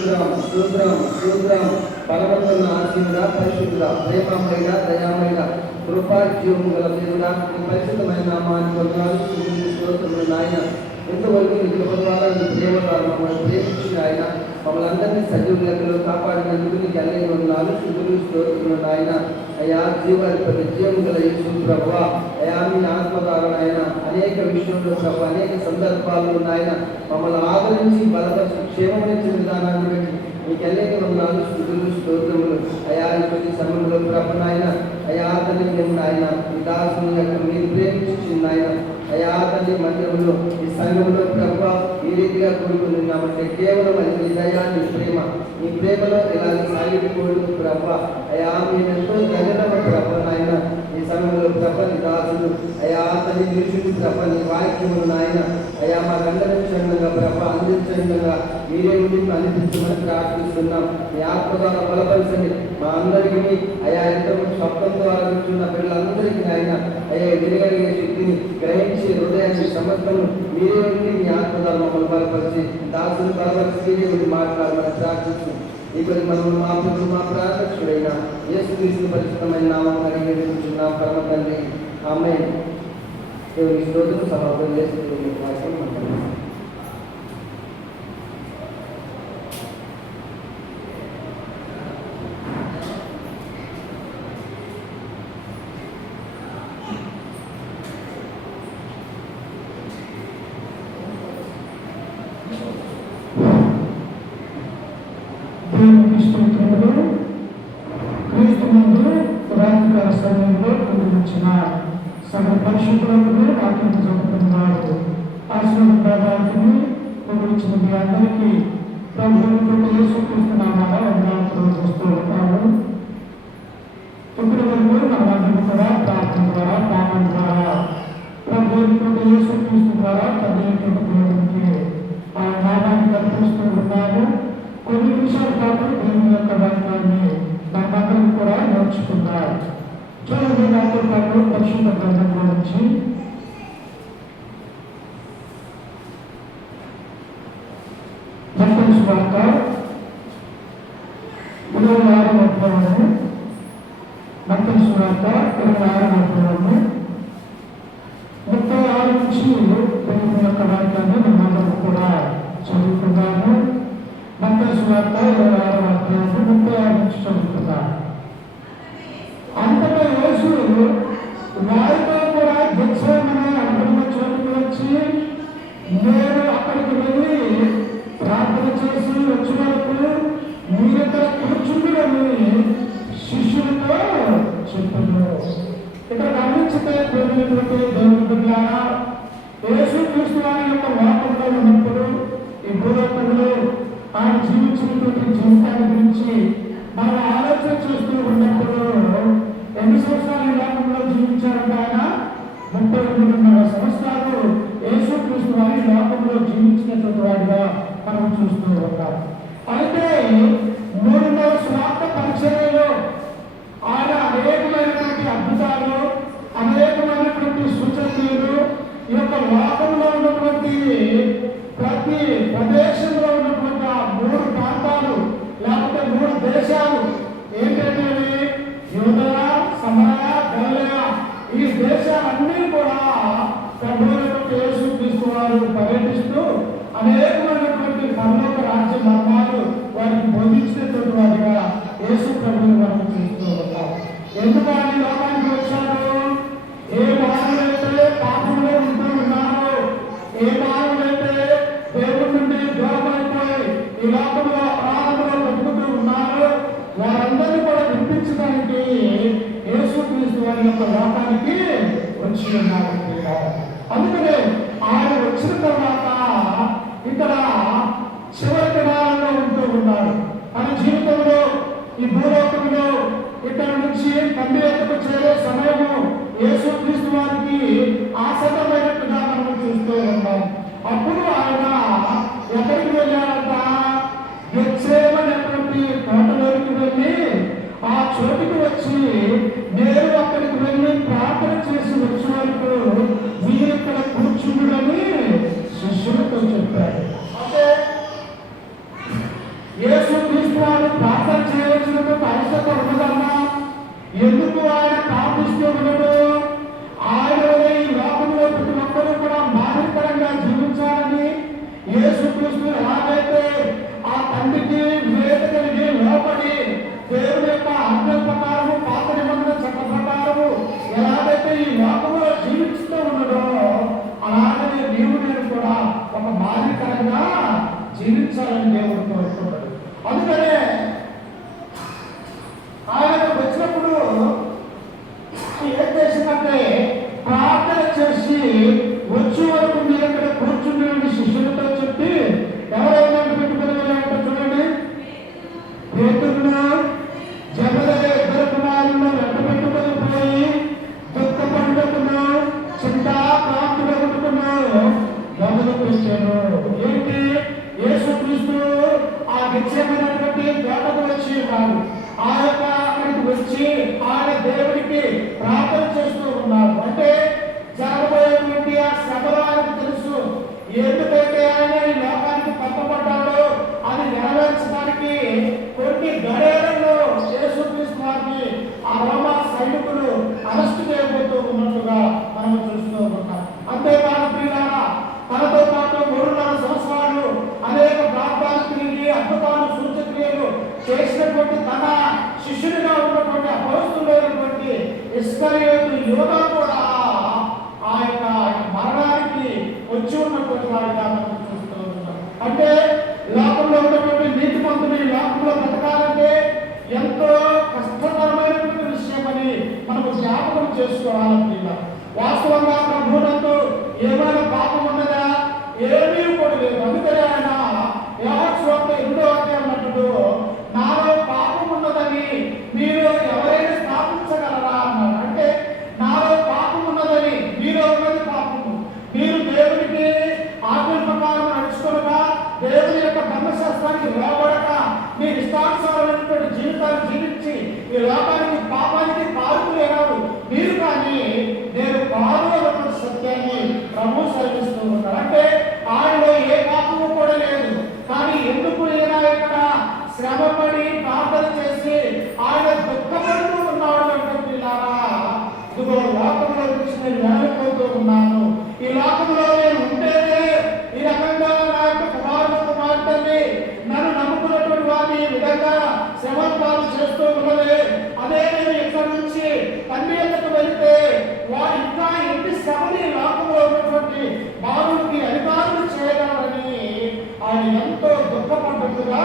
స్తోత్రం బలవంతున్న ఆశీనుడా, పరిశుద్ధుడా, ప్రేమమైన దయామైన కృపాజ్యోము గల దేవుడా, నీ పరిశుద్ధమైన నామానికి వందనాలు, స్తోత్రములు నాయన. ఇంతవరకు నీ కృప ద్వారా నీ ప్రేమ ద్వారా మమ్మల్ని ప్రేమించిన ఆయన మమ్మల్ని అందరినీ సజీవ లెక్కలో కాపాడినందుకు నీకు అన్నీ వందనాలు, శుద్ధులు, స్తోత్రములు నాయన. అయా జీవాధిపతి జీవము గల యేసు ప్రభువా, అయా మీ ఆత్మ ద్వారా నాయన అనేక విషయంలో ప్రభు అనేక సందర్భాల్లో నాయన మమ్మల్ని ఆదరించి బలపరిచి క్షేమమిచ్చిన విధానాన్ని బట్టి మీకు అనేక వందనాలు, శుద్ధులు, స్తోత్రములు. అయా ఈ సమయంలో ప్రభు నాయన అయా తల్లి మేము నాయన ఈ దాసుని యొక్క మీరు ప్రేమించిన నాయన అయా తల్లి మందిరంలో ఈ సంఘంలో ప్రభు ఈ రీతిగా కోరుకుంటున్నామంటే కేవలం అది మీ దయా నీ ప్రేమ, మీ ప్రేమలో ఇలాంటి సాగిపోవడం ప్రభు. అయా మేము ఎంతో దగ్గర ప్రభు నాయన ఈ సమయంలో ప్రభు నీ దాసులు అయా తల్లి నిరుషుడు ప్రభు నీ వాక్యములు నాయన అయా మా గండనించంగా ప్రభు అందించంగా మీరే ఉండి అందించమని ప్రార్థిస్తున్నాం. మీ ఆత్మ ద్వారా బలపరచండి మా అందరికీ అయా ఎంతమంది స్వప్నం ద్వారా కూర్చున్న పిల్లలందరికీ ఆయన అయ్యా ఎదురుగలిగే శక్తిని గ్రహించి హృదయాన్ని సమర్థము మీరే ఉండి మీ ఆత్మ ద్వారా మమ్మల్ని బలపరిచి దాసులు బలపరిచి మీరే ఉండి మాట్లాడమని ప్రార్థిస్తున్నాం. ఇప్పుడు మనం మా ప్రార్థకుడైన యేసుక్రీస్తు పరిశుద్ధమైన నామం అడిగి వేడుకుంటున్నాం పరమ తండ్రి, ఆమేన్. దేవుని స్తోత్రం సమర్పణ చేస్తూ వాక్యం మాట్లాడుతున్నాం. క్రీస్తునందు రాత్రికాల సమయంలో కుదిరించిన సగం పరిశుద్ధులను వాక్యం చదువుతున్నారు. ఆశీర్వాదాన్ని కుదిరించిన మీ అందరికీ ప్రభుత్వం యేసుక్రీస్తునామమున వందనాలు చేస్తూ ఉంటాము. ఇప్పటి వరకు మనమందరం కూడా ప్రార్థన ద్వారా పాపం ద్వారా ప్రభుత్వం యేసుక్రీస్తు ద్వారా దేవునికి ఆ నామాన్ని కల్పిస్తూ ఉన్నాము. కొన్ని నిమిషాల పాటు దేవుని యొక్క వాక్యాన్ని మనమందరం కూడా నేర్చుకున్నారు. చూడండి, నాతో పాటు పరిశుద్ధ గ్రంథం గురించి మత్తయి సువార్త 26వ అధ్యాయము, మత్తయి సువార్త 26వ అధ్యాయము 36 నుంచి దేవుని యొక్క వాక్యాన్ని మనమందరం కూడా చదువుకుందాము. మత్తయి సువార్త 26వ అధ్యాయము 36 నుంచి చదువుకుందాం. అంతటా యేసు వారితో కూడా గెత్సేమనే అనుకున్న చోటుకు వచ్చి నేను అక్కడికి వెళ్ళి ప్రార్థన చేసి వచ్చే వరకు మీరిద్దరు కూర్చుంటుని శిష్యులతో చెప్పారు. ఇక్కడ గమనించితే దేవుని బిడ్డలారా, యేసుక్రీస్తు వారి యొక్క లోకంలో ఉన్నప్పుడు ఈ భూలోకంలో ఆయన జీవించినటువంటి జీవితాన్ని గురించి మనం ఆలోచన చేస్తూ ఉన్నప్పుడు ఎన్ని సంవత్సరాలు ఈ లోకంలో జీవించారంటే ఆయన 39 సంవత్సరాలు యేసుక్రీస్తు వారి లోకంలో జీవించినటువంటి వాడిగా మనం చూస్తూ ఉంటాం. అయితే 3వ స్వార్థ పరిచర్యలో ఆయన అనేకమైనటువంటి అద్భుతాలు, అనేకమైనటువంటి సూచనలు ఈ యొక్క లోకంలో ఉన్నటువంటి ప్రతి ప్రదేశంలో ఉన్నటువంటి ఆ 3 ప్రాంతాలు లేకపోతే 3 దేశాలు ఏంటంటే యూదయ, సమరయ, గలిలయ, ఈ దేశాలన్నీ కూడా ప్రభువైనటువంటి యేసుక్రీస్తు వారు పర్యటిస్తూ అనేకమైనటువంటి పరలోక రాజ్య మర్మాలు వారికి బోధించినటువంటి వారిగా యేసు ప్రభువుని మనం చూస్తూ ఉంటాం. ఎందుకు ఆయన లోకానికి వచ్చారు? ఏ మానవులైతే పాపంలో ఉంటూ ఉన్నారో, ఏ మానవులైతే దేవుడి నుండి దూరమైపోయి ఈ లోకంలో అపరాధంలో బతుకుతూ ఉన్నారో వారందరినీ కూడా వినిపించడానికి యేసుక్రీస్తు వారి యొక్క లోకానికి వచ్చి ఉన్నారు. అందుకనే ఆయన వచ్చిన తర్వాత ఇక్కడ చివరి దినాలలో ఉంటూ ఉన్నారు. మన జీవితంలో ఈ భూలోకంలో ఇక్కడ నుంచి తండ్రి ఎక్కడికి చేరే సమయము యేసుక్రీస్తు వారికి ఆసన్నమైనట్టుగా మనం చూస్తూ ఉన్నాం. అప్పుడు ఆయన ఎక్కడికి వెళ్ళారంట? గెత్సేమనేటువంటి తోటలోకి వెళ్ళి ఆ చోటుకి వచ్చి నేను అక్కడికి వెళ్ళి ప్రార్థన చేసి వచ్చే వరకు మీరు ఎందుకు ఆయన ప్రార్థిస్తూ ఉన్నాడు? ఆయన ఈ లోకంలో ప్రతి ఒక్కరూ కూడా మాదిరికరంగా జీవించాలని, యేసుక్రీస్తు ఎలాగైతే ఆ తండ్రికి విధేయత కలిగి లోపడి దేవుని యొక్క ఆజ్ఞల ప్రకారము, పాత నిబంధన చట్ట ప్రకారము ఎలాగైతే ఈ లోకంలో జీవిస్తూ ఉన్నాడో, అలాగనే నీవు నేను కూడా ఒక మాదిరికరంగా జీవించాలని దేవుడు కోరుతున్నాడు. అందుకనే ఆయన వచ్చినప్పుడు ఏం చేసిందంటే, ప్రార్థన చేసి వచ్చే వరకు మీరు ఇక్కడ కూర్చుని శిష్యులతో చెప్పి ఎవరైనా పెట్టుకుని వెళ్ళాలంటే చూడండి, పేతురును జబదయి ఇద్దరు కుమారులను వెంట పెట్టుకొని పోయి దుఃఖపడుటకును చింతాక్రాంతుడగుటకును మొదలు పెట్టాను. ఏంటి? యేసుక్రీస్తు ఆ గెత్సేమనేటువంటి తోటకు వచ్చి ఉన్నాడు. ఆ యొక్క అక్కడికి వచ్చి ఆయన దేవుడికి ప్రార్థన చేస్తూ ఉన్నారు. అంటే జరగబోయేటువంటి ఆ శ్రమలో ఆయనకు తెలుసు. ఎందుకంటే ఆయన ఈ లోకానికి పంపబడ్డాడో అది నెరవేర్చడానికి కొన్ని గడియలలో యేసుక్రీస్తు వారిని ఆ రోమా సైనికులు అరెస్ట్ చేయబోతూ ఉన్నట్లుగా మనం చూస్తూ ఉంటాం. అంతేకాదు ప్రియులారా, తనతో పాటు 3.5 సంవత్సరాలు అనేక ప్రాంతాలు తిరిగి అద్భుతాలు సూచక్రియలు చేసినటువంటి తన శిష్యుడిగా ఉన్నటువంటి అపోస్తలుడైనటువంటి ఇస్కరియోతు యూదా కూడా ఆ యొక్క మరణానికి వచ్చి ఉన్నటువంటి వాడిగా మనం చూస్తూ ఉన్నాం. అంటే లోకంలో ఉన్నటువంటి నీతిమంతుని లోకంలో బ్రతకాలంటే ఎంతో కష్టతరమైనటువంటి విషయం అని మనము జ్ఞాపకం చేసుకోవాలన్నమాట. వాస్తవంగా ప్రభువునందు ఏమైనా పాపం ఉన్నదా? ఏమీ కూడా లేదు. అందుకనే ఆయన యోహాను సువార్త 8వ అధ్యాయం అన్నట్టు, నాలో పాపం ఉన్నదని మీరు ఎవరైనా స్థాపించగలరా అన్నారు. అంటే నాలో పాపం ఉన్నదని, మీలో ఉన్నది పాపము, మీరు దేవునికి ఆజ్ఞల ప్రకారం నడుచుకోగా, దేవుని యొక్క ధర్మశాస్త్రానికి లోబడక, మీరు ఇష్టానుసారమైనటువంటి జీవితాన్ని జీవించి ఈ లోకానికి పాపానికి పాల్గొలేనాడు మీరు. కానీ నేను కాదు అన్నటువంటి సత్యాన్ని ప్రభు సెలవిస్తూ ఉంటారు. అంటే ఆయనలో ఏ పాపము కూడా లేదు. కానీ ఎందుకు ఈయన ఇక్కడ శ్రమపడి ప్రార్థన చేసి ఆయన దుఃఖపడుతూ ఉన్నాడు అంటే, పిల్లారా, ఇదిగో లోకంలో నుంచి నేను వెళ్ళిపోతూ ఉన్నాను. ఈ లోకంలో నేను ఉంటేనే ఈ రకంగా నా యొక్క కుమార్తెని నన్ను నమ్ముకున్నటువంటి వారిని ఈ విధంగా శ్రమపాలు చేస్తూ ఉన్నది. అదే నేను ఇక్కడ నుంచి తండ్రి ఎద్దకు వెళ్తే వారు ఇంకా ఎన్ని శ్రమని లోకంలో ఉన్నటువంటి బాలుడికి అధికారులు చేయగలరని ఆయన ఎంతో దుఃఖపడ్డట్టుగా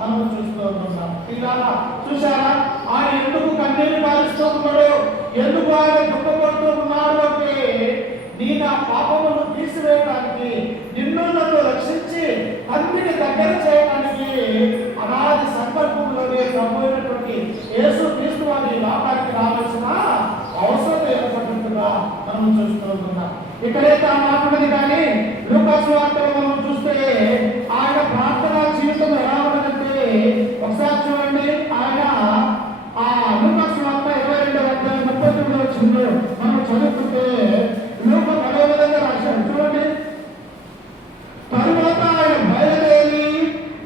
మనం చూస్తూ ఉన్నాం. ఇలా చూసారా, ఆయన ఎందుకు కన్నీరు కాలుస్తూ ఉన్నాడు, ఎందుకు ఆయన దుఃఖపడుతూ ఉన్నాడు అంటే, నీ నా పాపములను తీసివేయడానికి, నిన్ను నన్ను రక్షించి తండ్రిని దగ్గర చేయడానికి అనాది సంకల్పంలోనే ప్రభు అయినటువంటి యేసుక్రీస్తు వారి లోకానికి రావాల్సిన అవసరం ఏర్పడినట్టుగా మనం చూస్తూ ఉన్నాం. ఇక్కడైతే ఆ మాటది. కానీ లూకా సువార్తలో మనం చూస్తే ఆయన ప్రార్థనా జీవితం ఎలా ఉన్నదంటే, ఒకసారి చూడండి, ఆయన ఆ లూకా సువార్త 22వ అధ్యాయం 39వ వచనంలో మనం చదువుకుంటే లూకా అదే విధంగా రాశాడు. చూడండి, తరువాత ఆయన బయలుదేరి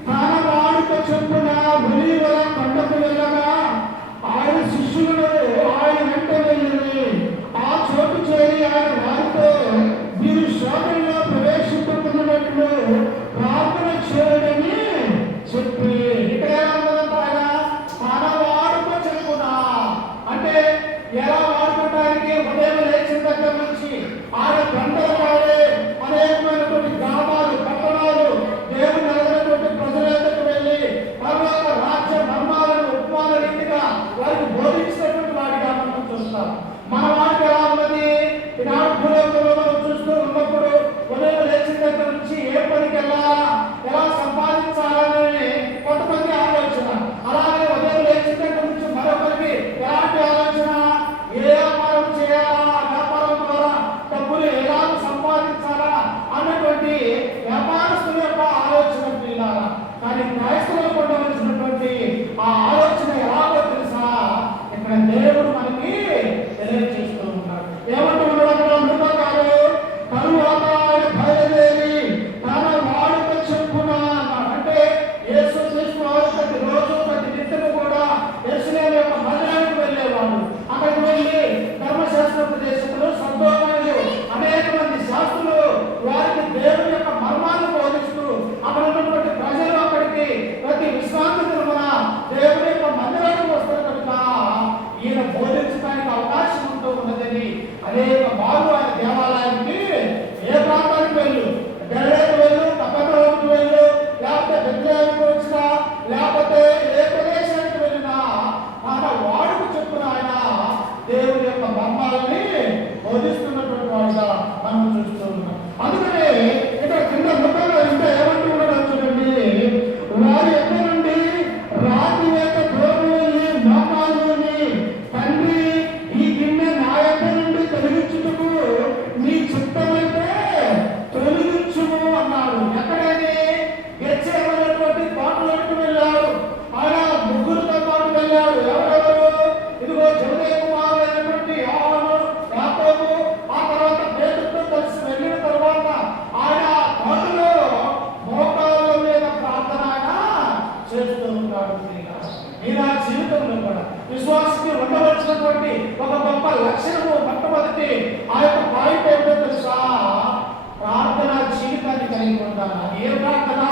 తన వాడుక చొప్పున ఒలీవల కొండకు వెళ్ళగా ఆయన శిష్యులను ఆయన వెంట వెళ్ళి ఆ చోటు చేరి ఆయన వారితో, మీరు శోధనలో ప్రవేశించుకున్నట్లు నీ నా జీవితంలో కూడా విశ్వాసకి ఉండవలసినటువంటి ఒక గొప్ప లక్షణము మొట్టమొదటి ఆ యొక్క పాయింట్ ఏంటో తెలుసా? ప్రార్థన జీవితాన్ని కలిగి ఉండాలి. ఏ ప్రార్థన?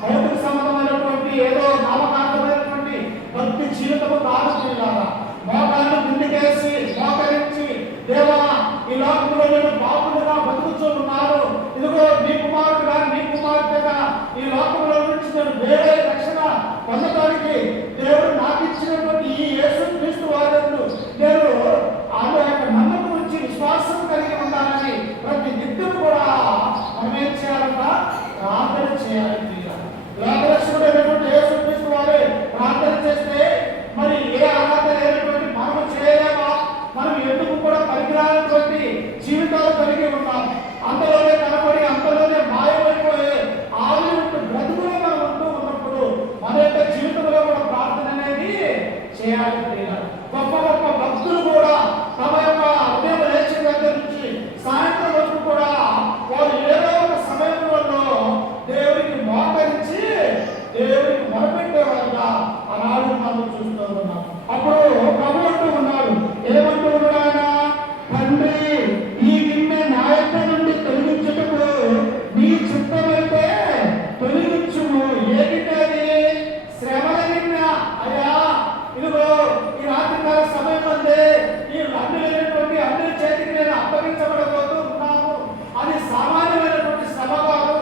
భౌతిక సంబంధమైనటువంటి ఏదో నామకార్థమైనటువంటి భక్తి జీవితము కాదు. చేయాలా మోకాళ్ళు ముందుకేసి మోకరించి, దేవా ఈ లోకంలో నేను పాపులుగా బతుకుతూ ఉన్నాను, ఇదిగో నీ కుమారుడుగా నీ కుమార్తెగా ఈ లోకంలో నుంచి నేను వేరే రక్షణ పొందడానికి దేవుడు నాకు ఇచ్చినటువంటి ఈ యేసుక్రీస్తు వారందు నేను ఆమె యొక్క నమ్మకం నుంచి విశ్వాసం కలిగి ఉండాలని ప్రతి నిత్యం కూడా మనం ఏం చేయాలంట? ప్రార్థన చేయాలి. లోకరక్షకుడైనటువంటి యేసుక్రీస్తు వారే ప్రార్థన చేస్తే మరి ఏ అర్హత లేనటువంటి మనము చేయలేమా? మనం ఎందుకు కూడా పనికిరానటువంటి జీవితాలు కలిగి ఉన్నాం. అంతలోనే కనబడి అంతలోనే మాయమైపోయే ఆవిరి బ్రతుకులో మనం ఉంటూ ఉన్నప్పుడు మన యొక్క జీవితంలో కూడా ప్రార్థన అనేది చేయాలి. గొప్ప గొప్ప భక్తులు కూడా తమ యొక్క ఉదయం లేచిన దగ్గర నుంచి సాయంత్రం వరకు కూడా వారు ఏదో ఒక సమయంలో దేవుడికి మోకరించి దేవుడికి మొరపెట్టేవారుగా ఆనాడు మనం చూస్తూ ఉన్నాం. అప్పుడు ప్రభు అంటూ ఉన్నాడు, ఏమంటూ ఉన్నాడు ఆయన? తండ్రి, ఈ గిన్నె నా యొక్క నుండి తొలగించుటకు నీ చిత్తమైతే తొలగించుము. ఏ గిన్నె? శ్రమల గిన్నె. అయ్యా ఇదిగో ఈ రాత్రికాల సమయం అందే ఈ అన్నిలైనటువంటి అన్ని చేతికి నేను అప్పగించబడబోతూ ఉన్నాను. అది సామాన్యమైనటువంటి శ్రమ కాదు.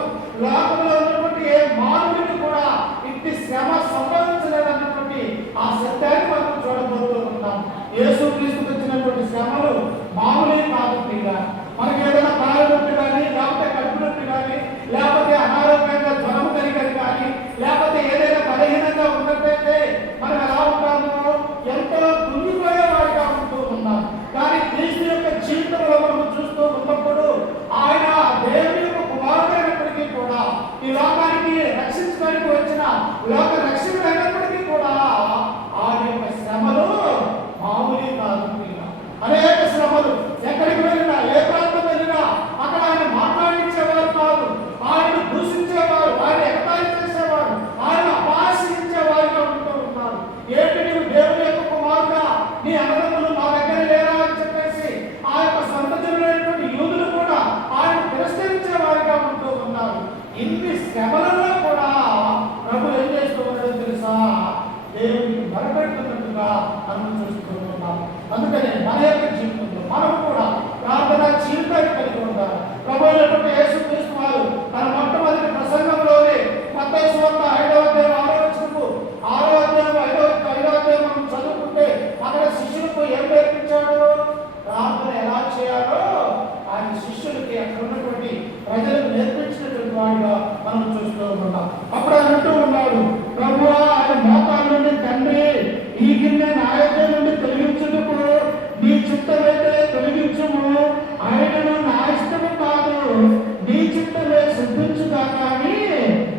లోకంలో ఉన్నటువంటి ఏ మానవుడికి కూడా ఇంటి శ్రమ సంభవించలేదన్నటువంటి ఆ సత్యాన్ని మనం చూడబోతూ ఉన్నాం. యేసుక్రీస్తుకు వచ్చినటువంటి శ్రమలు మామూలే కాదు. మనకి ఏదైనా కాలు నొప్పి కానీ, లేకపోతే కడుపు నొప్పి కానీ, లేకపోతే అనారోగ్యంగా జ్వరం కలిగని కానీ, లేకపోతే ఏదైనా బలహీనంగా ఉన్నట్లయితే మనం ఎలా ఉంటాము? ఎంతో కుంగిపోయేవాడిగా ఉంటూ ఉన్నాం. కానీ క్రీస్తు యొక్క జీవితంలో మనం చూస్తూ ఉన్నప్పుడు ఆయన దేవుని యొక్క కుమారుడైనప్పటికీ కూడా ఈ లోకానికి రక్షించడానికి వచ్చిన లోక రక్షకుడైనప్పటికీ కూడా ఆయన యొక్క శ్రమలు మామూలు కాదు. అనేక శ్రమలు ఎక్కడికి వెళ్ళినా, ఏ ప్రాంతం వెళ్ళినా అక్కడ ఆయన మాట్లాడించేవారు కాదు. ఆయన దూషించేవారు, ఆయన ఎగతాళి చేసేవారు, ఆయన అపాసించేవారుగా ఉంటూ ఉన్నారు. ఏంటి నీవు దేవుని యొక్క కుమారుడా, నీ అన్నదమ్ములు మా దగ్గర లేరా అని చెప్పేసి ఆ యొక్క సొంత జనులైనటువంటి యూదులు కూడా ఆయన తిరస్కరించేవారుగా ఉంటూ ఉన్నారు. ఇన్ని శ్రమలలో కూడా ప్రభు ఏం చేస్తూ ఉన్నాడో తెలుసా? దేవునికి మొరపెడుతున్నట్టుగా మనం చూస్తూ ఉన్నాం. అందుకనే మన యొక్క జీవితంలో మనం కూడా ప్రార్థన జీవితాన్ని కలిగి ఉండాలి. ప్రభు అయినటువంటి యేసుక్రీస్తు వారు తన మొట్టమొదటి ప్రసంగంలోనే మత్తయి సువార్త 5వ అధ్యాయం 6వ వచనము 6వ అధ్యాయం 5వ అధ్యాయం మనం చదువుకుంటే అక్కడ శిష్యులకు ఏం నేర్పించాడు? ప్రార్థన ఎలా చేయాలో ఆయన శిష్యులకి అక్కడ ఉన్నటువంటి ప్రజలకు నేర్పించినటువంటి వాడిగా మనం చూస్తూ ఉన్నాం. అప్పుడు ఆయన అంటూ ఉన్నాడు, ప్రభువా, ఆయన మోకాళ్ళ నుండి తండ్రి, ఈ గిన్నె నా యొక్క నుండి తొలగించుటకు నీ చిత్తమైతే తొలగించుము. ఆయనను నా ఇష్టము కాదు, నీ చిత్తమే సిద్ధించుగాక అని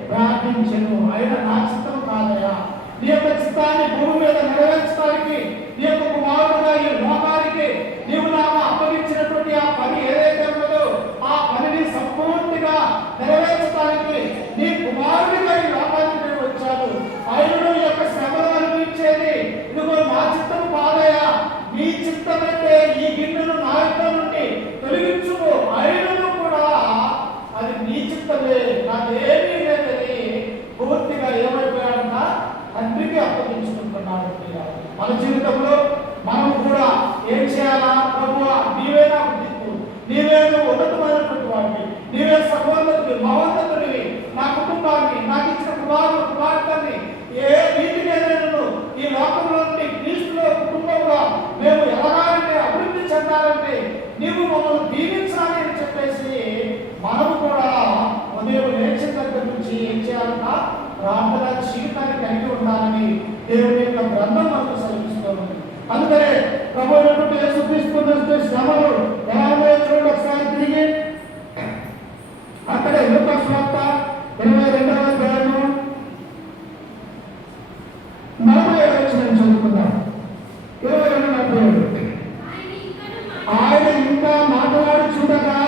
ప్రార్థించెను. ఆయన నా చిత్తం కాదయా, నీ యొక్క చిత్తాన్ని భూమి మీద నెరవేర్చడానికి నీ యొక్క కుమారుడుగా ఈ లోకానికి నీవు నాకు అప్పగించినటువంటి ఆ పని ఏదైతే ఉన్నదో ఆ పనిని సంపూర్తిగా నెరవేర్చడానికి నీ కుమారుడిగా ఈ లోకానికి నేను వచ్చాను. ఆయనను ఈ యొక్క శ్రమను అనిపించేది ఇదిగో నా చిత్తం కాదయా, నీ చిత్తమైతే ఈ గిన్నెను నా యొక్క నుండి తొలగించుకో. ఆయనను కూడా అది నీ చిత్తమే, నాదేమీ లేదని పూర్తిగా ఏమైపోయాడంట? తండ్రికి అప్పగించుకుంటున్నాడు. మన జీవితంలో మనం కూడా ఏం చేయాలా? ప్రభువా, నీవే నాకు దిక్కు, నీవే ఉన్నతమైనటువంటి వాడివి, నీవే సర్వోన్నతుడివి, మహోన్నతుడివి. నా కుటుంబాన్ని, నాకు ఇచ్చిన కుమార్తెని ఏ రీతిగా నేను ఈ లోకంలో నుండి క్రీస్తులో కుటుంబంలో మేము ఎలాగంటే అభివృద్ధి చెందాలంటే నీవు మమ్మల్ని దీవించాలి అని చెప్పేసి మనము కూడా ఉదయం లేచిన దగ్గర నుంచి ఏం చేయాలంట? ప్రార్థన జీవితాన్ని కలిగి ఉండాలని దేవుని యొక్క గ్రంథం మనకు సెలవిస్తుంది. అందుకనే ప్రభు అయినటువంటి యేసుక్రీస్తు శ్రమలు ఎలా ఉన్నాయో చూడండి ఒకసారి తిరిగి. అక్కడే లూకా సువార్త 22వ అధ్యాయము 47వ వచనం చదువుకుందాం. 22:47. ఆయన ఇంకా మాట్లాడుచుండగా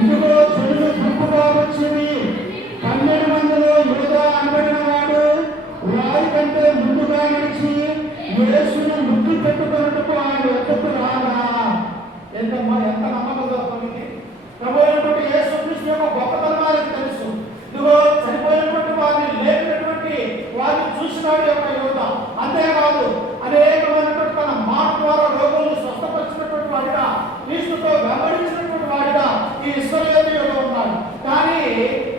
ఇదిగో చెడులు గుంపుగా వచ్చింది. 12 మందిలో యూదా అనబడిన వాడు వారి కంటే ముందుగా నడిచి యేసును ముద్దు పెట్టుకున్నట్టుకు ఆయన ఎత్తుకు రాగా ఎంత నమ్మకంగా ఉంది. ప్రభు అయినటువంటి యేసుక్రీస్తు యొక్క గొప్పతనానికి తెలుసు. ఇదిగో చనిపోయినటువంటి వారిని లేపినటువంటి వారిని చూసినాడు యొక్క యోధ. అంతేకాదు అనేకమైనటువంటి తన మాట ద్వారా రోగులను స్వస్థపరిచినటువంటి వాడిగా, క్రీస్తుతో వెంబడించినటువంటి వాడిగా ఈ ఇశ్రాయేలీయుడు ఉన్నాడు. కానీ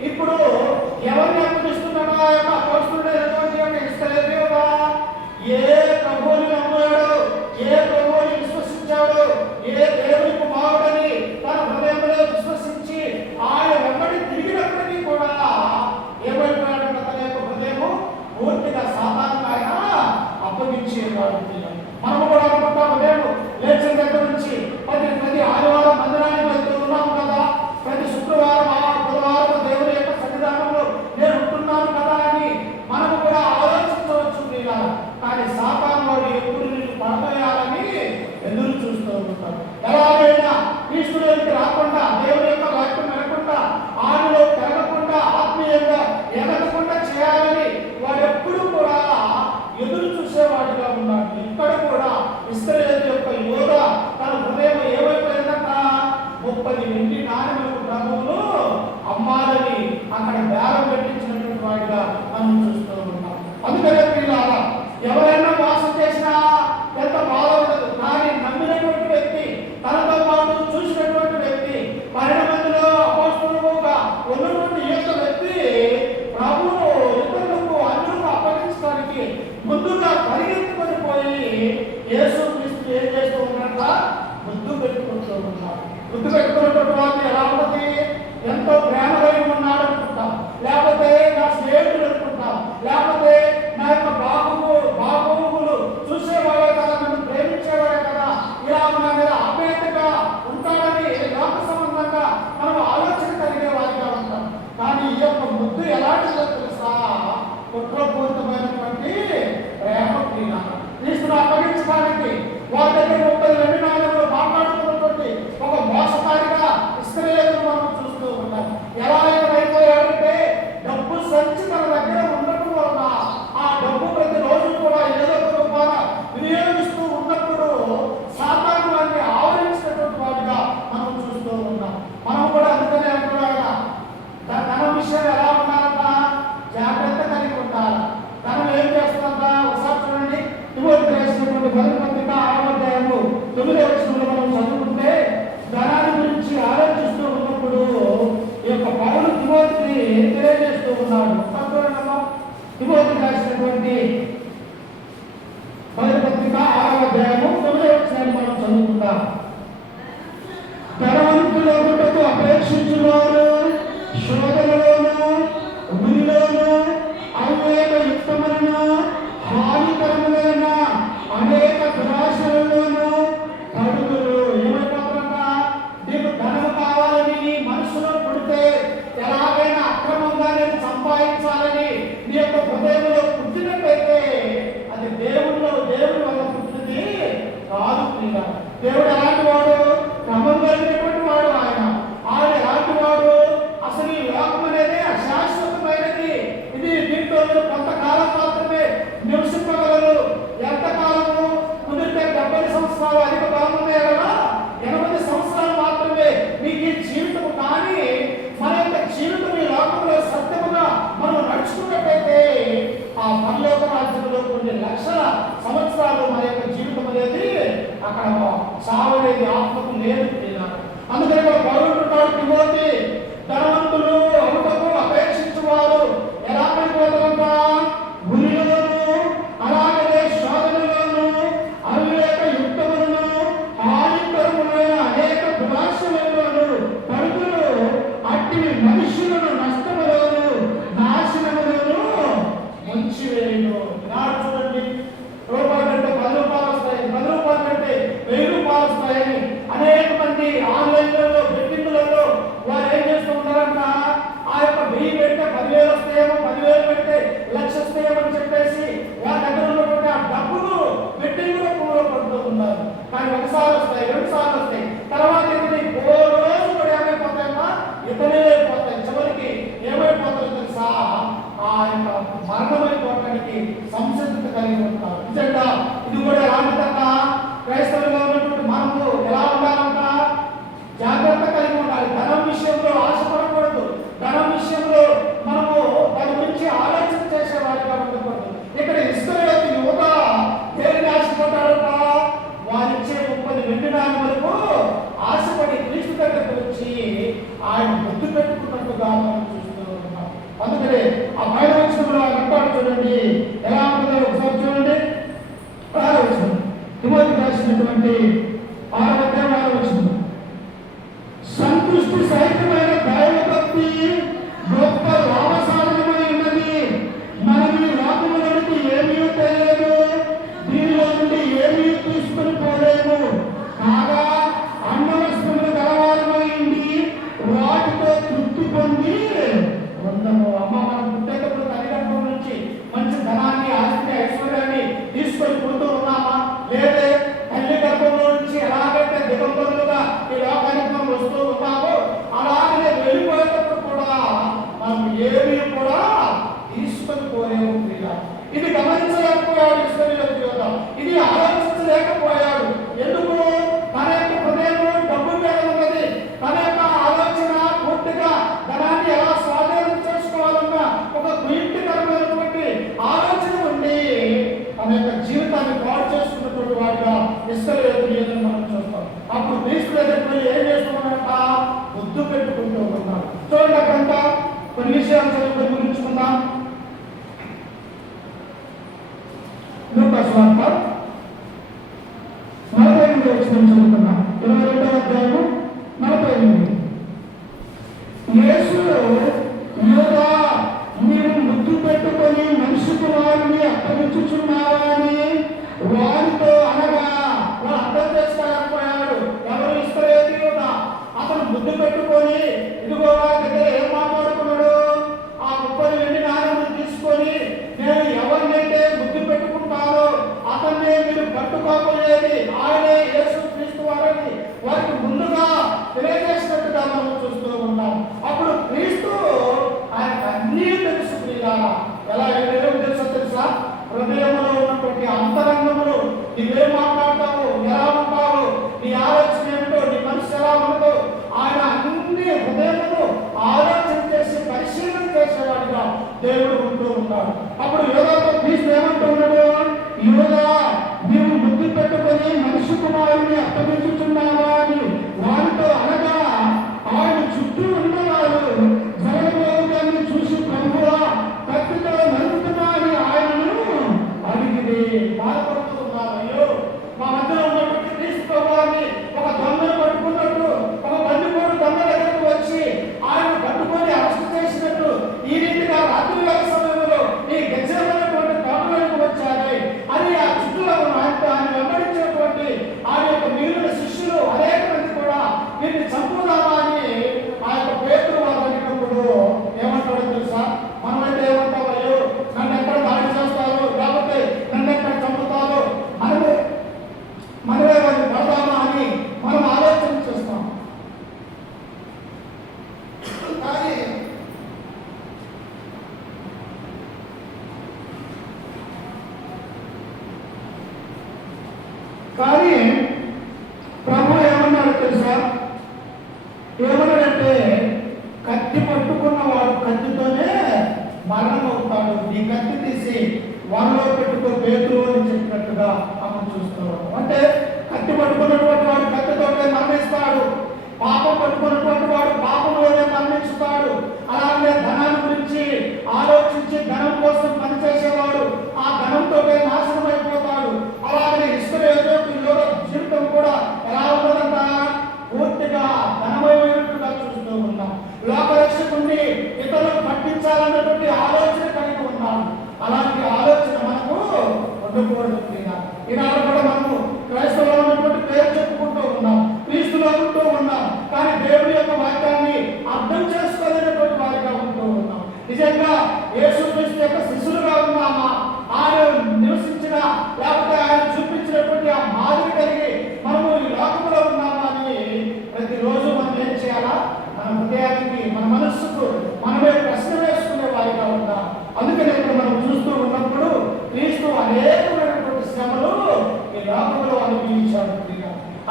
ఇప్పుడు ఎవరిని అప్పగిస్తున్నాడో ఆ యొక్క అపోస్తలుడైనటువంటి యొక్క ఇశ్రాయేలీయుడా, ఏ ప్రభువుని నమ్మాడు, ఏ ప్రభువుని విశ్వసించాడు, ఏ దేవుని కుమారుడని తన హృదయంలో విశ్వసించి ఆయన వెంబడి తిరిగినప్పటికీ కూడా ఏమైపోయాడంటే తన యొక్క హృదయము పూర్తిగా సాతానుకు ఆయన అప్పగించేవాడు. మనము కూడా అనుకుంటాము, మేము లేచిన దగ్గర నుంచి ప్రతి ఆదివారం మందిరానికి వెళ్తూ ఉన్నాము కదా, ప్రతి శుక్రవారం బుధవారం దేవుని యొక్క సన్నిధానంలో నేను ఉంటున్నాను కదా అని మనము కూడా ఆలోచించవచ్చు. కానీ సాతాను వాడు ఎప్పుడు నిన్ను పడవేయాలని ఎదురు చూస్తూ ఉంటాడు. ఎలాగైనా క్రీస్తులోకి రాకుండా, దేవుని యొక్క వాక్యం వినకుండా, ఆయనలో పెరగకుండా, ఆత్మీయంగా ఎదగకుండా చేయాలని వాడు ఎప్పుడు కూడా ఎదురు చూసేవాడిగా ఉన్నాడు. ఇక్కడ కూడా ఇశ్రాయేలు యొక్క యోధ తన హృదయం ఏమైపోయిందంట, 30 వెండి నాణెములకు ప్రభువును అమ్మాలని అక్కడ బేరం పెట్టించినటువంటి వాడిగా మనం చూస్తూ ఉన్నాం. అందుకనే ప్రియులారా, ఎవరైనా మోసం చేసినా ఎంత బాధ ఉండదు. కానీ నమ్మినటువంటి వ్యక్తి, తనతో పాటు చూసినటువంటి వ్యక్తి, 12 మందిలో అపోస్తలుగా ఉన్నటువంటి ఈ యొక్క వ్యక్తి ప్రభువును ఇతరులకు అన్యులకు అప్పగించడానికి ముందుగా పరిగెత్తుకొని పోయి యేసుక్రీస్తు ఏం చేస్తూ ఉన్నట్ట, ముద్దు పెట్టుకుంటూ ఉన్నాడు. ముద్దు పెట్టుకున్నటువంటి వారిని ఎలా ఉన్నది, ఎంతో ప్రేమగా ఉన్నాడు అనుకుంటాం, లేకపోతే నా స్నేహితుడు అనుకుంటాం, లేకపోతే నా యొక్క బాగోగులు చూసేవాడే కదా, నన్ను ప్రేమించేవాడే కదా, ఇలా మన మీద ఆప్యాయతగా ఉంటాడని లోక సంబంధంగా మనం ఆలోచన కలిగే వారిగా ఉంటాం. కానీ ఈ యొక్క ముద్దు ఎలాంటిదో తెలుసా, కుట్రపూరితమైనటువంటి ప్రేమ క్రియ. క్రీస్తును అప్పగించడానికి వారి దగ్గర 30 వెండి నాణెములు మాట్లాడుతున్నటువంటి ఒక మోసకారిగా ఇశ్రాయేలు మనం చూస్తూ ఉంటాం. ఎలా అయిపోయాడంటే డబ్బు సంచి తన దగ్గర ఉండటం వలన ఆ డబ్బు ప్రతిరోజు కూడా ఏదో ఒక రూపాన వినియోగిస్తూ ఉన్నప్పుడు సాతాను వారిని ఆవరించినటువంటి వాటిగా మనం చూస్తూ ఉన్నాం. మనం కూడా అందుకనే అంటున్నాగా ధన విషయం ఎలా ఉండాలంట, జాగ్రత్త కలిగి ఉండాలి. ధనం ఏం చేస్తుందంట, ఒకసారి చూడండి, తిమోతికి రాసినటువంటి 1వ పత్రిక 6వ అధ్యాయము 9వ వచనంలో మనం చదువుకుంటే ధనాన్ని గురించి ఆలోచిస్తూ ఉన్నప్పుడు ఈ యొక్క పౌలు తిమోతికి తెలియజేస్తూ ఉన్నాడు. తిమోతికి రాసినటువంటి 1వ పత్రిక 6వ అధ్యాయము 9వ వచనాన్ని మనం చదువుకుందాం. ధనవంతులకు అపేక్షించువారు శోధనలోను ఉరిలోను అవివేక యుక్తమైన హానికరములైన అనేక దురాశలలోను పడుదురు. ఏమైపోతున్నా, నీకు ధనము కావాలని నీ మనసులో పుడితే, ఎలాగైనా అక్రమంగా నేను సంపాదించాలని నీ యొక్క హృదయంలో పుట్టినట్టయితే అది దేవుడి వల్ల పుట్టినది కాదు. దేవుడు ఎలాంటి వాడు, క్రమం కలిగినటువంటి వాడు. ఆయన ఎలాంటి వాడు, అసలు ఈ లోకం అనేది అశాశ్వతమైనది. ఇది దీంట్లో కొంతకాలం మాత్రమే నివసింపగలరు. ఎంతకాలము కుదిరితే 70 సంవత్సరాలు, అధిక కాలమే కదా 80 సంవత్సరాలు మాత్రమే మీకు ఈ జీవితము. కానీ మన యొక్క జీవితం ఈ లోకంలో సత్యముగా మనం నడుచుకున్నట్టయితే ఆ పరలోక రాజ్యంలో కొన్ని లక్షల సంవత్సరాలు మన యొక్క జీవితం అనేది అక్కడ సావలేదు, ఆత్మకు లేదు. అందుకని పౌరుడు తిమోతి, ధనవంతులు అవుటకు అపేక్షించువారు ఎలా పడిపోతారంట, ఉరిలోను అలాగే శోధనలోను అవివేక యుక్తములను హానికరములైన అనేక దురాశలలోను పడుతులు అట్టి మనుషులను నష్టములోను నాశనములను ముంచివేయును. చూడండి, రూపాయలు అంటే 10 రూపాయలు వస్తాయి, 10 రూపాయలు అంటే 1000 రూపాయలు వస్తాయని అనేక మంది ఆన్లైన్లలో బెట్టింగ్లలో వారు ఏం చేస్తూ ఉంటారంట, ఆ యొక్క 1000 పెడితే 10,000 వస్తాయేమో, 10,000 పెడితే 1,00,000 వస్తాయేమో అని చెప్పేసి వారి దగ్గర ఉన్నటువంటి ఆ డబ్బును బెట్టింగ్ రూపంలో పడుతూ ఉన్నారు. కానీ ఒకసారి వస్తాయి, 2 సార్లు వస్తాయి, తర్వాత రోజు కూడా ఏమైపోతాయమ్మా, ఇతనే అయిపోతాయి. చివరికి ఏమైపోతాయో తెలుసా, ఆ యొక్క మరణమైపోవడానికి సంసిద్ధత కలిగి ఉంటారు. నిజంగా ఇది చెప్పుకోలేము ప్రియ. ఇది గమనించలేకపోయాడు ఇశ్రాయేలు యోధ. ఇది ఆలోచించలేకపోయాడు. ఎందుకు? తన యొక్క హృదయం డబ్బు మీద ఉన్నది. తన యొక్క ఆలోచన పూర్తిగా ధనాన్ని ఎలా స్వాధీనం చేసుకోవాలన్న ఒక కుయుక్తికరమైనటువంటి ఆలోచన ఉండి తన యొక్క జీవితాన్ని పాడు చేసుకున్నటువంటి వాడిగా ఇశ్రాయేలు యోధను మనం చూస్తాం. అప్పుడు క్రీస్తు దగ్గరికి ఏం చేస్తున్నాడంట? ముద్దు పెట్టుకుంటూ ఉన్నాడు. చూడండి అక్కడంట కొన్ని విషయాలు చదువుకొని గురించుకుందాం. లూకా సువార్త 48వ వచనం చదువుకున్నాం. 22వ అధ్యాయము 48. యేసు, యోధా, నీవు ముద్దు పెట్టుకొని మనిషి కుమారుని అప్పగించుచున్నావా అని వారితో అనగా వాడు అర్థం చేసుకోలేకపోయాడు. ఎవరు? ఇశ్రాయేలు యోధ. అతను ముద్దు పెట్టుకొని ఇదిగో వారి దగ్గర ఏం మాట్లాడుకున్నాడు? ఆ 30 వెండి నాణెములు తీసుకొని నేను ఎవరినైతే ముద్దు పెట్టుకుంటానో అతన్నే మీరు పట్టుకోకపోయేది ఆయనే యేసు క్రీస్తు వారని వారికి ముందుగా తెలియజేసినట్టుగా మనం చూస్తూ ఉన్నాం. అప్పుడు క్రీస్తు ఆయన అన్నీ తెలుసు ప్రియులారా. ఎలా తెలుసా? హృదయంలో ఉన్నటువంటి అంతరంగములు, నీవేం మాట్లాడతావు, ఎలా ఉంటావు, నీ ఆలోచన ఏమిటో, నీ మనసు ఎలా ఉండదు, ఆయన అన్ని హృదయములు ఆలోచన చేసి పరిశీలన చేసేవాడిగా దేవుడు ఉంటూ ఉంటాడు. అప్పుడు యోధాతో క్రీస్తు ఏమంటూ ఉన్నాడు? యోధా, నీవు ముద్దు పెట్టుకొని మనిషి కుమారుని అప్పగించుచున్నావా అని వారితో అనగా ఆయన చుట్టూ ఉన్నవారు జరగబోయేదాన్ని చూసి ప్రభువా కత్తితో నరుకుతున్నా అని ఆయనను అడిగితే బాధపడుతున్నారు. అయ్యో, మా మధ్యలో ఉన్నటువంటి క్రీస్తు వారిని ఒక దొంగను పట్టుకున్నట్టు, ఒక బందిపోటు దొంగ దగ్గరకు వచ్చి ఆయన పట్టుకొని అరెస్ట్ చేసినట్టు ఈ రీతిగా రాత్రి వేళ సమయంలో ఈ గెచ్చమైనటువంటి తోటలోకి వచ్చారే అని ఆ చుట్టూలో ఆయన వెంబడించినటువంటి ఆయన యొక్క మిగిలిన శిష్యులు అనేక మంది కూడా వీరిని చంపుదామా అని ఆ యొక్క పేతురు వారు అడిగినప్పుడు ఏమంటాడో తెలుసా? మనమైతే ఏమంటాం? అయ్యో, నన్ను ఎక్కడ దాడి చేస్తారు, లేకపోతే నన్ను ఎక్కడ చంపుతారో, మనమే వారిని పడదామా అని మనం ఆలోచన చేస్తాం. కానీ ప్రభు ఏమన్నాడు తెలుసా? ఏమన్నాడంటే కత్తి పట్టుకున్నవాడు కత్తితోనే మరణం అవుతాడు, నీ కత్తి తీసి వనలో పెట్టుకో పేతురు అని చెప్పినట్టుగా మనం చూస్తున్నాం. అంటే కత్తి పట్టుకున్నటువంటి వాడు కత్తితోనే మరణిస్తాడు, పాపం పట్టుకున్నటువంటి వాడు పాపంలోనే మరణిస్తాడు. అలాగే ధనాన్ని గురించి ఆలోచించి ధనం కోసం పనిచేసేవాడు ఆ ధనంతో నాశనం అయిపోతాడు. అలాగే ఇశ్రాయేలు యోధ జీవితం కూడా ఎలా ఉన్నదంట? పూర్తిగా ధనమయమైనట్టుగా చూస్తూ ఉన్నాం. లోకరక్షకుడిని ఇతరులకు పట్టించాలన్నటువంటి ఆలోచన కలిగి ఉన్నాం. అలాంటి ఆలోచన మనకు ఉండకూడదు. ఈనాడు కూడా మనము క్రైస్తవులు ఉన్నటువంటి పేరు చెప్పుకుంటూ ఉన్నాం, క్రీస్తులో ఉంటూ ఉన్నాం. కానీ దేవుడి యొక్క వాక్యాన్ని అర్థం చేసుకోలేనటువంటి వారిగా ఉంటూ ఉన్నాం. నిజంగా యేసు క్రీస్తు యొక్క శిష్యులుగా ఉన్నామా? ఆయన నివసించిన లేకపోతే ఆయన చూపించినటువంటి ఆ మాదిరి కలిగి మనము ఈ లోకంలో ఉన్నామా అని ప్రతిరోజు మనం ఏం చేయాలా? మన హృదయానికి, మన మనస్సుకు మనమే ప్రశ్న వేసుకునే వారిగా ఉంటాం. అందుకనే ఇక్కడ మనం చూస్తూ ఉన్నప్పుడు క్రీస్తు అనేకమైనటువంటి శ్రమలు ఈ లోకంలో అనుభవించాడు.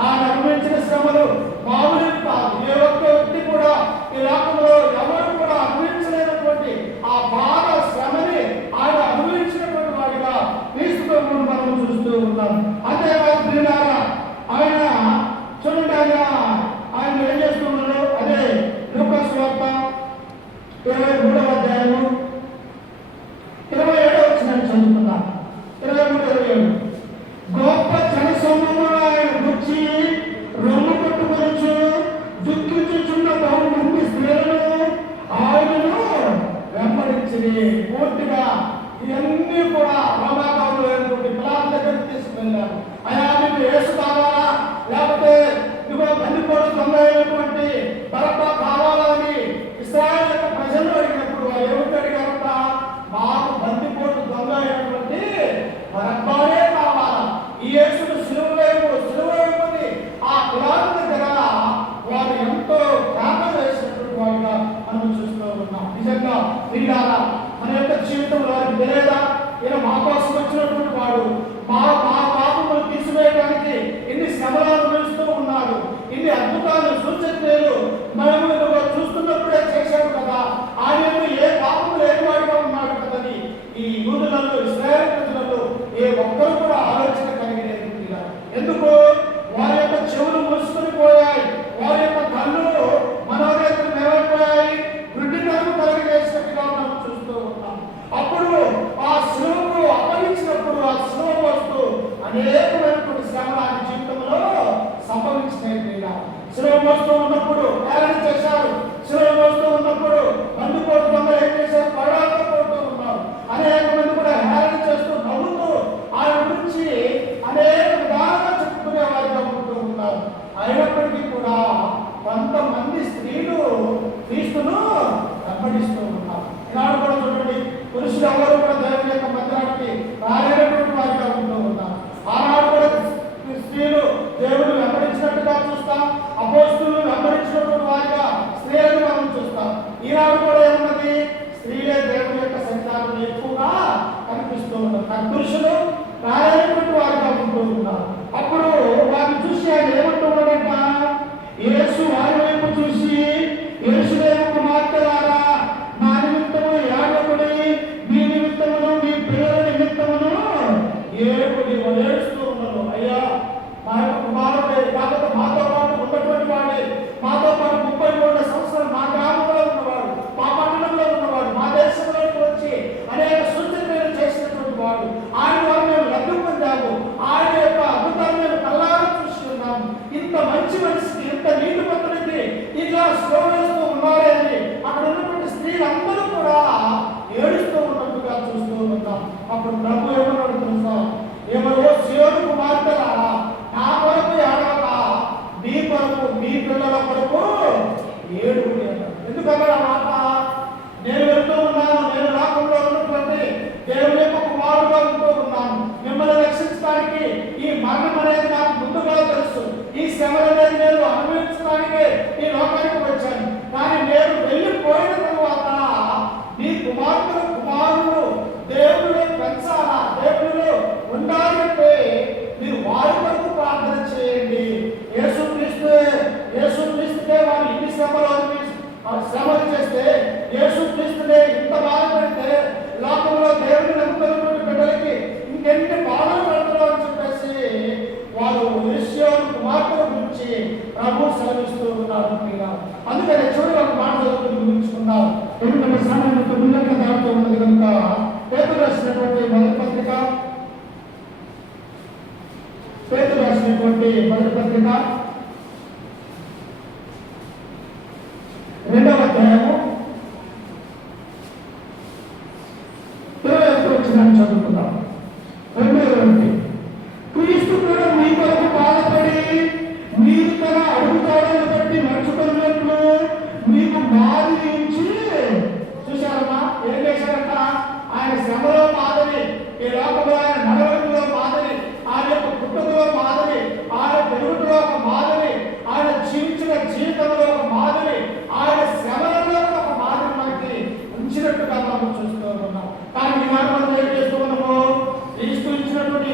ఆయన అనుభవించిన శ్రమలు మామూలు కాదు. ఏ ఒక్క వ్యక్తి కూడా ఈ లోకంలో ఎవరు కూడా అనుభవించలేనటువంటి ఆ బాధ శ్రమని ఆయన అనుభవించినటువంటి వాడిగా క్రీస్తుతో మనం చూస్తూ ఉన్నాం. అంతేకాదు ప్రియులారా, ఆయన చూడండి, ఆయన ఏం చేస్తున్నాడు? అదే లూకా సువార్త 23వ అధ్యాయము 27వ వచనాన్ని చదువుతున్నాం. 23:27. గొప్ప జనసమూహమును ఆయన గుర్చి రొమ్ము కొట్టుకొనుచు దుఃఖించుచున్న బహు మంది స్త్రీలను ఏ ఒక్కరు కూడా ఆలోచన కలిగినది. ఎందుకు? వారి యొక్క చెవులు మూసుకొని పోయాయి, వారి యొక్క కళ్ళు మనోనేత్రం ఏమైపోయాయి, గుడ్డితనం కలిగజేసినట్టుగా మనం చూస్తూ ఉన్నాం. అప్పుడు ఆ శిలువకు అప్పగించినప్పుడు ఆ శిలువ వస్తూ అనేకమైనటువంటి శ్రమలు ఆయన జీవితంలో సంభవించినాయి. శిలువ మోస్తూ ఉన్నప్పుడు హేళన చేశారు, శిలువ మోస్తూ ఉన్నప్పుడు బంధుకోటు దొంగలు ఏం చేశారు, పడాలతో కొడుతూ ఉన్నారు. అనేక మంది కూడా హేళన చేస్తూ నవ్వుతూ ఆయన గురించి అనేక విధాలుగా చెప్పుకునే వారిగా ఉంటూ ఉన్నారు. అయినప్పటికీ కూడా కొంతమంది స్త్రీలు క్రీస్తును వెంబడిస్తూ ఉన్నారు. ఈనాడు కూడా చూడండి, పురుషులు ఎవరు కూడా దేవుని యొక్క మందిరానికి రాలేనటువంటి వారిగా ఉంటూ ఉన్నారు. ఆనాడు కూడా స్త్రీలు దేవుడు వెంబడించినట్టుగా చూస్తాం, అపోస్తులు వెంబడించినటువంటి వారిగా స్త్రీలను మనం చూస్తాం. ఈనాడు కూడా ఏమున్నది, స్త్రీలే దేవుని యొక్క సంచారం ఎక్కువగా కనిపిస్తూ ఉన్నారు. కానీ పురుషులు రాలేనటువంటి వారిగా ఉంటూ ఉన్నారు. అప్పుడు వారిని చూసి ఆయన ఏమంటూ ఉన్నాడంట, యేసు వారి వైపు చూసి, యేసుదేవ కుమార్తెలారా, నా నిమిత్తము ఏడవకుడి, మీ నిమిత్తమును మీ పిల్లల నిమిత్తమును ఏడుకుడి. వాళ్ళు ఏడుస్తూ ఉన్నారు, అయ్యా మా యొక్క కుమారుడే, కాకపోతే మాతో పాటు ఉన్నటువంటి వాడే, మాతో పాటు 33 సంవత్సరాలు మా గ్రామంలో ఉన్నవాడు, మా పట్టణంలో ఉన్నవాడు, మా దేశంలోకి వచ్చి అనేక సూచనలు చేసినటువంటి వాడు, ఆయన వారు మేము లబ్ధి పొందాము, ఆయన యొక్క అద్భుతాన్ని మేము కళ్ళారా చూసి ఉన్నాము. ఇంత మంచి మనిషికి, ఇంత నీటి పత్రుడికి ఇట్లా స్లో వేస్తూ ఉన్నారే అని అక్కడ ఉన్నటువంటి స్త్రీలందరూ కూడా ఏడుస్తూ ఉన్నట్టుగా చూస్తూ ఉన్నాం. అప్పుడు ప్రభు ఏమన్నాడు తెలుసా, ఏమో సియోను కుమార్తెలారా, నా కొరకు ఏడవక మీ కొరకు మీ పిల్లల కొరకు ఏడుగుడి అన్నారు. ఎందుకన్నా ఆ మాట? నేను వెళ్తూ ఉన్నాను, నేను లోకంలో ఉన్నటువంటి దేవుని యొక్క కుమారుడుగా ఉంటూ ఉన్నాను. మిమ్మల్ని రక్షించడానికి ఈ మరణం అనేది నాకు ముందుగా తెలుసు, ఈ శ్రమలు అనేది నేను అనుభవించడానికి ఈ లోకానికి వచ్చాను. కానీ నేను వెళ్ళిపోయిన తర్వాత మీ కుమారుడు దేవుడిలో పెంచాలా, దేవుడిలో ఉండాలంటే మీరు వారి కొరకు ప్రార్థన చేయండి. యేసుక్రీస్తుకే వారు ఇన్ని శ్రమలు చేస్తే, యేసుక్రీస్తునే ఇంత బాధపడితే లోకంలో దేవుని నమ్ముతున్నటువంటి బిడ్డలకి ఇంకెన్ని బాధలు పెడతారో అని చెప్పేసి వారు యేసు కుమార్తెల గురించి ప్రభు సెలవిస్తూ ఉన్నారు. అందుకని చివరి ఒక మాట చదువుకుని ముగించుకున్నారు. ఎందుకంటే సమయం ముందుగా దాడుతూ ఉన్నది కనుక పేతురు రాసినటువంటి మొదటి పత్రిక 2వ అధ్యాయము 21వ వచనాన్ని చదువుకుందాం. 2:20 క్రీస్తు కూడా మీ కొరకు బాధపడి మీరు తన అడుగుతాడని బట్టి నడుచుకున్నట్లు మీకు మాదిరి ఇచ్చి, చూశారమ్మా ఏం చేశారట? ఆయన శ్రమలో మాదిరి, ఈ లోకంలో ఆయన నడవడిలో మాదిరి, ఆయన యొక్క పుట్టుకలో మాదిరి, ఆయన పెరుగుతులో ఒక మాదిరి, ఆయన జీవించిన జీవితంలో ఒక మాదిరి, ఆయన శ్రమలలో ఒక మాదిరి మనకి ఉంచినట్టుగా మనం చూస్తూ ఉన్నాం. కానీ ఈనాడు మనం ఏం చేస్తూ ఉన్నాము? క్రీస్తు ఇచ్చినటువంటి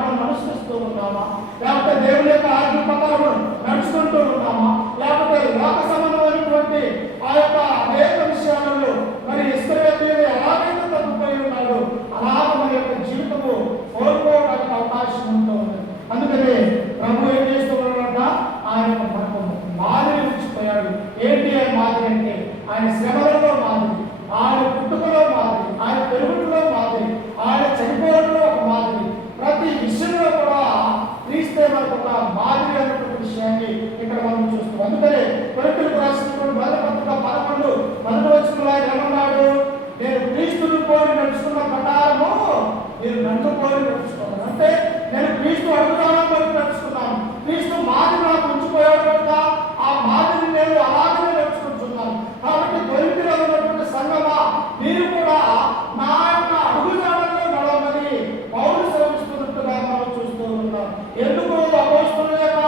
మనం అనుసరిస్తూ ఉన్నామా, లేకపోతే దేవుని యొక్క ఆజ్ఞ ప్రకారం నడుచుకుంటూ ఉన్నామా, లేకపోతే లోక సంబంధమైనటువంటి ఆ యొక్క అనేక విషయాలలో మరి ఇస్రాయేలు ఎలాగైతే తప్పిపోయి ఉన్నాడో అలాగ మన యొక్క జీవితము కోల్పోవడానికి అవకాశం ఉంటుంది. అందుకనే ప్రభు ఏం చేస్తున్నాడంట, ఆయన మనకు మాదిరి ఉంచిపోయాడు. ఏంటి ఆయన మాదిరి అంటే ఆయన శ్రమలలో మాదిరి, ఆయన పుట్టుకలో మాదిరి, ఆయన పెరుగులో మాదిరి, ఆయన చనిపోవడంలో ఒక మాదిరి. ప్రతి విషయంలో కూడా క్రీస్తే మనకు ఒక మాదిరి అనేటువంటి విషయాన్ని ఇక్కడ మనం చూస్తాం. అందుకనే కొరింథీయులకు రాసినటువంటి మొదటి పత్రిక 11:1 ఆయన ఏమన్నాడు, నేను క్రీస్తును పోలి నడుచుకున్న ప్రకారము మీరు నన్ను పోలి నడుచుకున్నాను. అంటే నేను క్రీస్తు అడుగుతానని బట్టి నడుచుకున్నాను. క్రీస్తు మాదిరి నాకు ఉంచిపోయాడు కనుక ఆ మాదిరి నేను అలాగనే నడుచుకుంటున్నాను. కాబట్టి కొరింథీయులో ఉన్నటువంటి సంఘమా, మీరు కూడా నా యొక్క అడుగుజాడల్లో నడవమని పౌలు శ్రమిస్తున్నట్టుగా మనం చూస్తూ ఉన్నాం. ఎందుకు అపోస్తుల యొక్క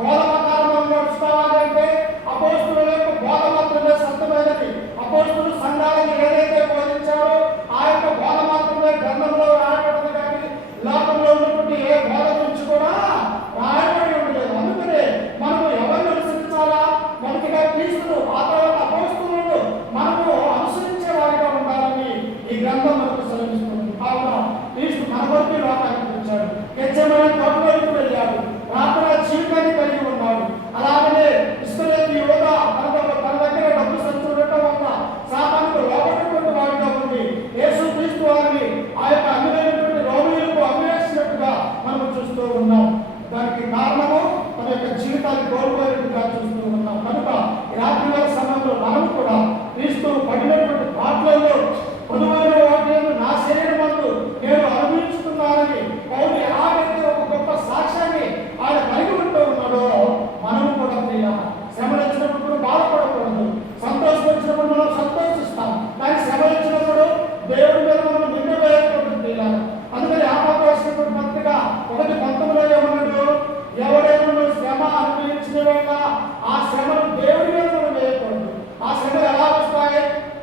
బోధ ప్రకారం నడుచుకోవాలంటే అపోస్తుల యొక్క బోధ మాత్రమే సత్యమైనది. అపోస్తులు సంఘాలను ఏదైతే బోధించారో ఆ యొక్క బోధ మాత్రమే గ్రంథంలో రాయబడింది, కానీ లోకంలో ఉన్నటువంటి ఏ బోధ నుంచి కూడా రాయబడి ఉండలేదు. అందుకనే మనము ఎవరిని అనుసరించాలా, మొదటిగా క్రీస్తును, ఆ తర్వాత అపోస్తులను మనము అనుసరించే వారిగా ఉండాలని ఈ గ్రంథం మనకు సెలవిస్తుంది. కావున క్రీస్తు మన కొరకు లోకానికి వచ్చాడు, గెత్సేమనే తోటలోకి వెళ్ళాడు, ప్రార్థనా జీవితాన్ని కలిగి ఉన్నాడు. అలాగనే ఇశ్రాయేలు యోధ తన దగ్గర డబ్బు సంచి ఉండటం వల్ల సాతానుకు లోబడినటువంటి వాడిగా ఉంది యేసు క్రీస్తు వారిని ఆ యొక్క అన్యులైనటువంటి రోమీయులకు అన్వేషించినట్టుగా మనం చూస్తూ ఉన్నాం. దానికి కారణము తన యొక్క జీవితాన్ని కోల్పోయినట్టుగా చూస్తూ ఉన్నాం. కనుక ఈ రాత్రివేళ సమయంలో మనం కూడా క్రీస్తు పడినటువంటి పాటలలో పొదువైన వాటిని నా శరీరమందు నేను అనుభవించుకున్నానని పౌలు ఎలాగైతే ఒక గొప్ప సాక్ష్యాన్ని ఆయన కలిగి ఉంటూ ఉన్నాడో మనము కూడా చేయాలి. శ్రమలు వచ్చినప్పుడు బాధపడకూడదు, సంతోషం వచ్చినప్పుడు మనం సంతోషిస్తాం, కానీ శ్రమ వచ్చినప్పుడు దేవుడి మీద మనం నిందవేయకూడదు చేయాలి. అందుకని ఆపాకు రాసినటువంటి పత్రిక 1:19 ఏమన్నాడు, ఎవరైనా శ్రమ అనుభవించిన వేళ ఆ శ్రమను దేవుడి మీద మనం వేయకూడదు. ఆ శ్రమలు ఎలా వస్తాయి,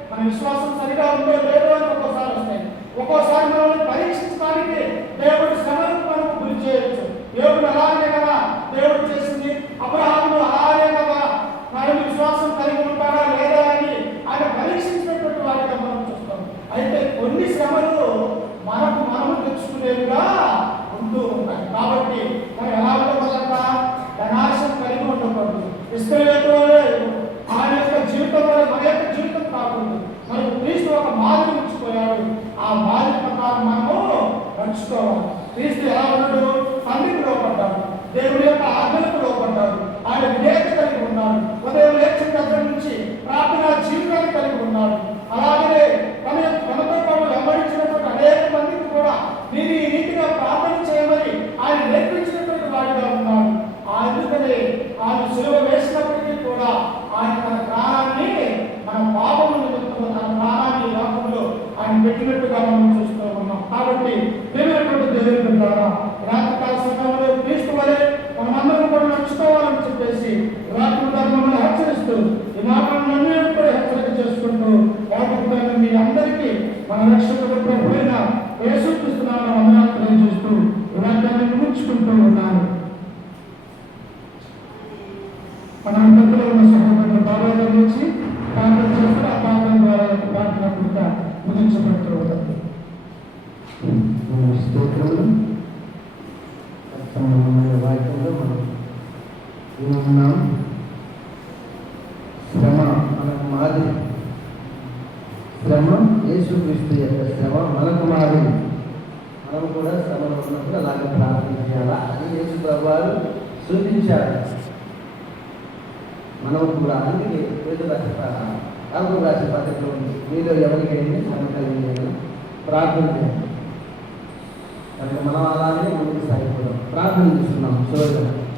మన విశ్వాసం సరిగా ఉందో లేదో అని ఒక్కోసారి వస్తాయి. ఒక్కోసారి మనల్ని పరీక్షించడానికి దేవుడి శ్రమలకు మనం గురి చేయొచ్చు. యోబును అలాగే కదా దేవుడు చేసింది, అబ్రహామును అలాగే కదా ఆయన విశ్వాసం కలిగి ఉంటాడా లేదా అని ఆయన పరీక్షించినటువంటి వారిగా మనం చూస్తాం. అయితే కొన్ని శ్రమలు మనము తెచ్చుకునేవిగా ఉంటూ ఉంటాయి. కాబట్టి మనం ఎలా ఉండకూడదంట, ధనాశం కలిగి ఉండకూడదు. ఇస్రాయేలు ఆయన యొక్క జీవితం వల్ల మన యొక్క జీవితం కాకూడదు. మనకు క్రీస్తు ఒక మాదిరి ఉంచిపోయాడు, ఆ మాదిరి ప్రకారం మనము నడుచుకోవాలి. క్రీస్తు ఎలా ఉన్నాడు, తండ్రికి లోపడ్డాడు, దేవుడి యొక్క ఆజ్ఞలకు లోపడ్డాడు, ఆయన విధేయత కలిగి ఉన్నాడు, ఉదయం లేచిన దగ్గర నుంచి ప్రార్థనా జీవితాన్ని కలిగి ఉన్నాడు. అలాగే తనతో పాటు వెంబడించినటువంటి అనేక మందికి కూడా మీరు ఈ రీతిగా ప్రార్థన చేయమని ఆయన నేర్పించినటువంటి వాడిగా ఉన్నాడు. అందుకనే ఆయన సులువ వేసినప్పటికీ కూడా ఆయన తన ప్రాణాన్ని మన పాపము నిమిత్తము తన ప్రాణాన్ని లోకంలో ఆయన పెట్టినట్టుగా మనం చూస్తూ ఉన్నాం. కాబట్టి దేవుని దేవుని ద్వారా రాత్రికాల సమయంలో క్రీస్తు వలె మనమందరం కూడా నడుచుకోవాలని చెప్పేసి రాత్రి ధర్మంలో హెచ్చరిస్తూ ఈ మాటలను కూడా హెచ్చరిక చేసుకుంటూ వాటిపైన మీ అందరికీ మన రక్షకుడు ప్రభువైన యేసుక్రీస్తు నామమున వందనాలు తెలియజేస్తూ ఈ వాక్యాన్ని ముగించుకుంటూ ఉన్నాను. మన అందరిలో ఉన్న సహోదరులు బాబాలో నుంచి ప్రార్థన చేస్తూ ఆ ప్రార్థన ద్వారా ప్రార్థన కూడా ముగించబడుతూ ఉంటుంది. వాక్యంలో మనం ఏమన్నాం, శ్రమ మనకు మాదిరి, శ్రమ యేసుక్రీస్తు యొక్క శ్రమ మనకు మాదిరి. మనం కూడా శ్రమలో ఉన్నప్పుడు అలాగే ప్రార్థన చేయాలా అని యేసు ప్రభువారు సూచించారు. మనం కూడా అందుకే రాసి పద్ధతిలో ఉంది, మీలో ఎవరికైనా శ్రమ కలిగి ప్రార్థన చేయాలి. కనుక మనం అలానే ముందుకు సాగిపోదాం. ప్రార్థన చేస్తున్నాం. చూడండి.